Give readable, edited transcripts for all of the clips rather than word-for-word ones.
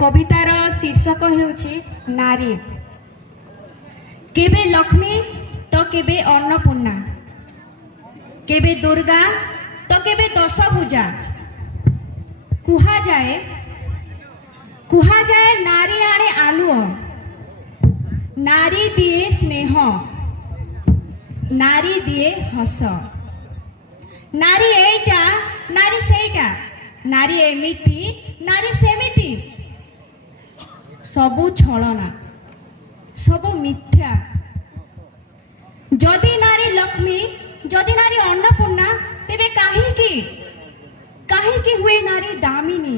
कवितार शीर्षक हेउछि नारी। केबे लक्ष्मी तो केबे अन्नपूर्णा, केबे दुर्गा तो केबे दशभुजा। कुहा जाए नारी आणे आलुओ, नारी दिए स्नेह, नारी दिए हस। नारी एइटा नारी सेइटा, नारी एमिति नारी सेमिति। सबु छलना, सबु मिथ्या। जदि नारी लक्ष्मी, जदि नारी अन्नपूर्णा, तेबे काहे हुए नारी दामिनी,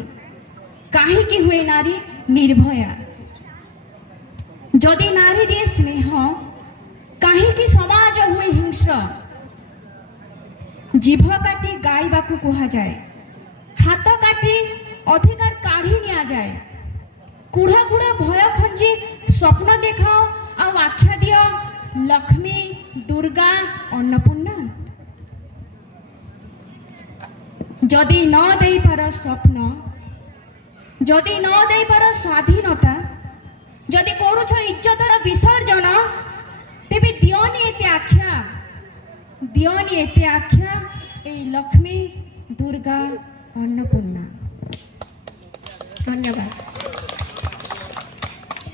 काहे हुए नारी निर्भया। जदि नारी दिए स्नेह, काहे समाज हुए हिंस्र। जीभ काटी गाइबाकू कुहा जाए, हाथ काटी अधिकार काढ़ी निया जाए। कुढ़ा कुढ़ा भय खंजी स्वप्न देखाओ आ आख्या दियो लक्ष्मी दुर्गा अन्नपूर्णा। जदि न देई पार स्वप्न, जदि न देई पार स्वाधीनता, जदि करूछ इज्जतर विसर्जन, तेबे दियोनी एते आख्या, दियोनी एते आख्या ए लक्ष्मी दुर्गा अन्नपूर्णा। धन्यवाद।